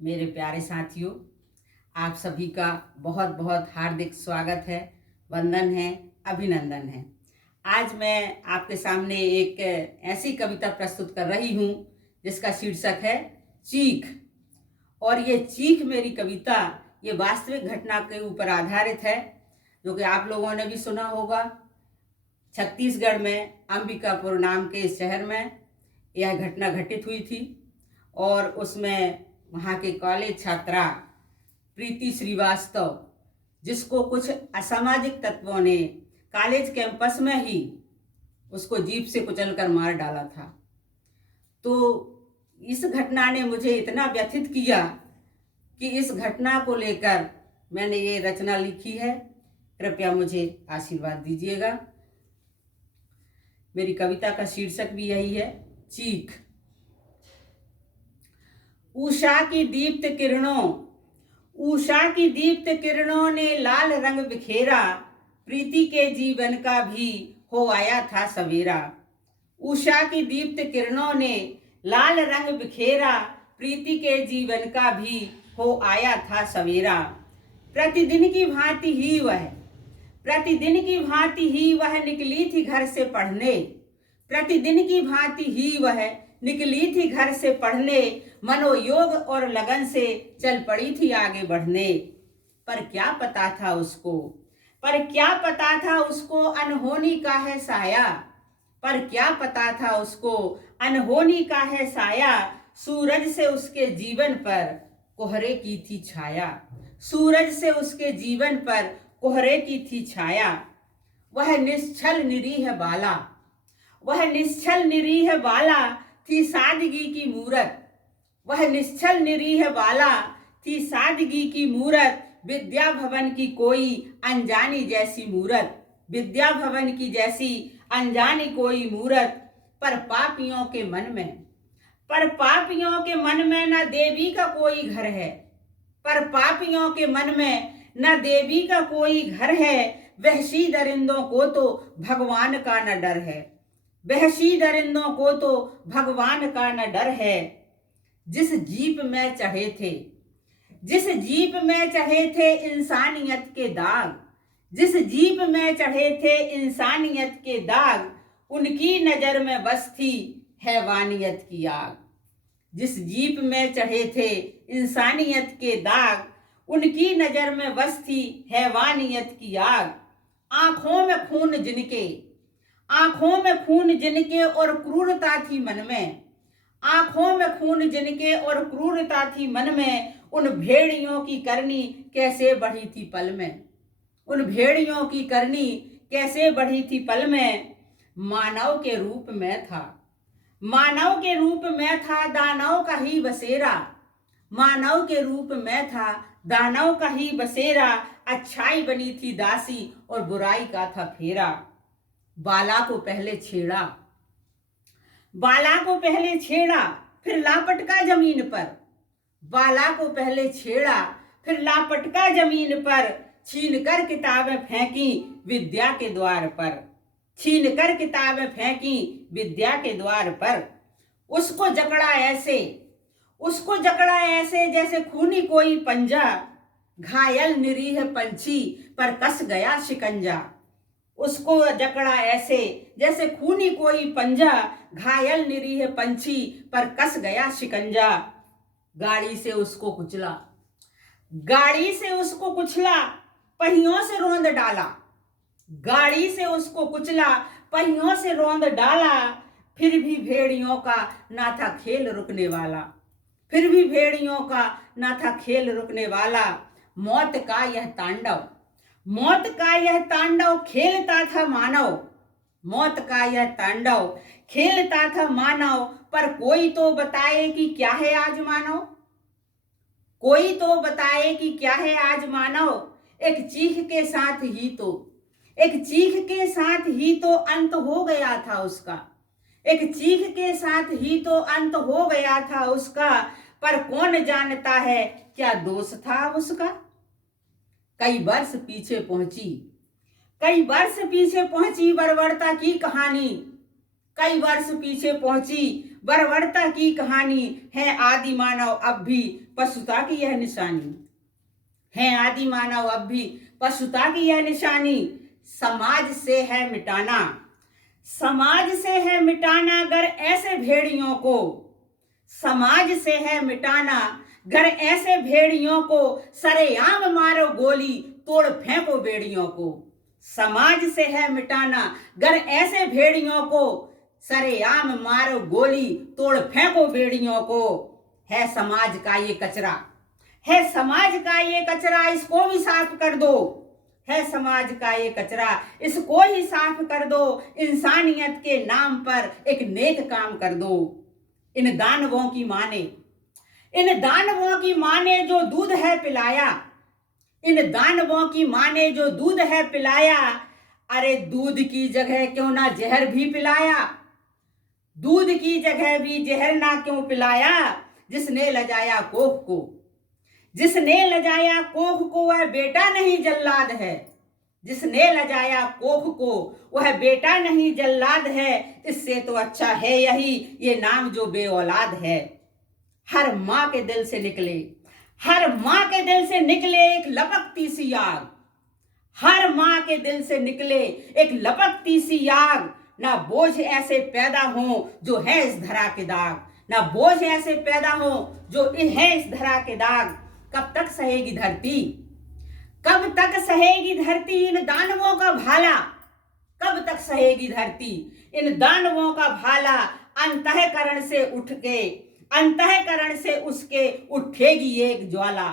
मेरे प्यारे साथियों, आप सभी का बहुत बहुत हार्दिक स्वागत है, वंदन है, अभिनंदन है। आज मैं आपके सामने एक ऐसी कविता प्रस्तुत कर रही हूँ जिसका शीर्षक है चीख। और ये चीख मेरी कविता ये वास्तविक घटना के ऊपर आधारित है, जो कि आप लोगों ने भी सुना होगा। छत्तीसगढ़ में अंबिकापुर नाम के इस शहर में यह घटना घटित हुई थी और उसमें वहाँ के कॉलेज छात्रा प्रीति श्रीवास्तव, जिसको कुछ असामाजिक तत्वों ने कॉलेज कैंपस में ही उसको जीप से कुचलकर मार डाला था। तो इस घटना ने मुझे इतना व्यथित किया कि इस घटना को लेकर मैंने ये रचना लिखी है। कृपया मुझे आशीर्वाद दीजिएगा। मेरी कविता का शीर्षक भी यही है, चीख। उषा की दीप्त किरणों ने लाल रंग बिखेरा, प्रीति के जीवन का भी हो आया था सवेरा। उषा की दीप्त किरणों ने लाल रंग बिखेरा, प्रीति के जीवन का भी हो आया था सवेरा। प्रतिदिन की भांति ही वह निकली थी घर से पढ़ने। प्रतिदिन की भांति ही वह निकली थी घर से पढ़ने, मनोयोग और लगन से चल पड़ी थी आगे बढ़ने। पर क्या पता था उसको अनहोनी का है साया। पर क्या पता था उसको अनहोनी का है साया। सूरज से उसके जीवन पर कोहरे की थी छाया। सूरज से उसके जीवन पर कोहरे की थी छाया। वह निश्चल निरीह बाला थी सादगी की मूरत। वह निश्चल निरीह बाला थी सादगी की मूरत। विद्या भवन की कोई अनजानी जैसी मूरत। विद्या भवन की जैसी अनजानी कोई मूरत। पर पापियों के मन में न देवी का कोई घर है। पर पापियों के मन में न देवी का कोई घर है। वहशी दरिंदों को तो भगवान का न डर है। वहशी दरिंदों को तो भगवान का न डर है। जिस जीप में चढ़े थे इंसानियत के दाग। जिस जीप में चढ़े थे इंसानियत के दाग, उनकी नजर में बस थी हैवानियत की आग। जिस जीप में चढ़े थे इंसानियत के दाग, उनकी नजर में बस थी हैवानियत की आग। आंखों में खून जिनके और क्रूरता थी मन में। आंखों में खून जिनके और क्रूरता थी मन में। उन भेड़ियों की करनी कैसे बढ़ी थी पल में। उन भेड़ियों की करनी कैसे बढ़ी थी पल में। मानव के रूप में था दानव का ही बसेरा। मानव के रूप में था दानव का ही बसेरा। अच्छाई बनी थी दासी और बुराई का था फेरा। बाला को पहले छेड़ा फिर लापटका जमीन पर। बाला को पहले छेड़ा फिर लापटका जमीन पर। छीन कर किताबें फेंकी विद्या के द्वार पर। छीन कर किताबें फेंकी विद्या के द्वार पर। उसको जकड़ा ऐसे जैसे खूनी कोई पंजा। घायल निरीह पंछी पर कस गया शिकंजा। उसको जकड़ा ऐसे जैसे खूनी कोई पंजा। घायल निरीह पंछी पर कस गया शिकंजा। गाड़ी से उसको कुचला पहियों से रोंद डाला। गाड़ी से उसको कुचला पहियों से रोंद डाला। फिर भी भेड़ियों का ना था खेल रुकने वाला। फिर भी भेड़ियों का ना था खेल रुकने वाला। मौत का यह तांडव खेलता था मानव। मौत का यह तांडव खेलता था मानव। पर कोई तो बताए कि क्या है आज मानव। कोई तो बताए कि क्या है आज मानव। एक चीख के साथ ही तो अंत हो गया था उसका। एक चीख के साथ ही तो अंत हो गया था उसका। पर कौन जानता है क्या दोष था उसका। कई वर्ष पीछे पहुंची बर्बरता की कहानी। कई वर्ष पीछे पहुंची बर्बरता की कहानी है आदि मानव अब भी पशुता की यह निशानी, है आदि मानव अब भी पशुता की यह निशानी। समाज से है मिटाना, समाज से है मिटाना गर ऐसे भेड़ियों को, समाज से है मिटाना गर ऐसे भेड़ियों को, सरेआम मारो गोली तोड़ फेंको बेड़ियों को। समाज से है मिटाना गर ऐसे भेड़ियों को, सरेआम मारो गोली तोड़ फेंको बेड़ियों को। है समाज का ये कचरा, है समाज का ये कचरा, इसको भी साफ कर दो। है समाज का ये कचरा, इसको ही साफ कर दो। इंसानियत के नाम पर एक नेक काम कर दो। इन दानवों की माँ ने, इन दानवों की माँ ने जो दूध है पिलाया, इन दानवों की माँ ने जो दूध है पिलाया, अरे दूध की जगह क्यों ना जहर भी पिलाया, दूध की जगह भी जहर ना क्यों पिलाया। जिसने लजाया कोख को, जिसने लजाया कोख को वह बेटा नहीं जल्लाद है, जिसने लजाया कोख को वह बेटा नहीं जल्लाद है। इससे तो अच्छा है यही ये नाम जो बेऔलाद है। हर माँ के दिल से निकले, हर माँ के दिल से निकले एक लपकती सी आग, हर माँ के दिल से निकले एक लपकती सी आग। ना बोझ ऐसे पैदा हो जो है इस धरा के दाग, ना बोझ ऐसे पैदा हो जो है इस धरा के दाग। कब तक सहेगी धरती, कब तक सहेगी धरती इन दानवों का भाला, कब तक सहेगी धरती इन दानवों का भाला। अंतःकरण से उठ के, अंतःकरण से उसके उठेगी एक ज्वाला।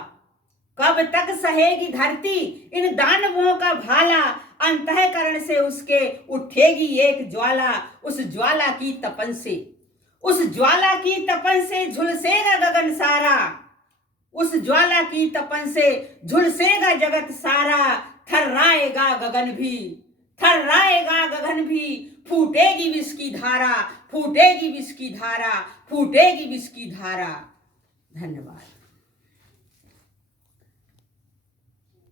कब तक सहेगी धरती इन दानवों का भाला, अंतःकरण से उसके उठेगी एक ज्वाला। उस ज्वाला की तपन से, उस ज्वाला की तपन से झुलसेगा गगन सारा, उस ज्वाला की तपन से झुलसेगा जगत सारा। थर्राएगा गगन भी, थर्राएगा गगन भी, फूटेगी विष की धारा, फूटेगी विष की धारा, फूटेगी विष की धारा। धन्यवाद।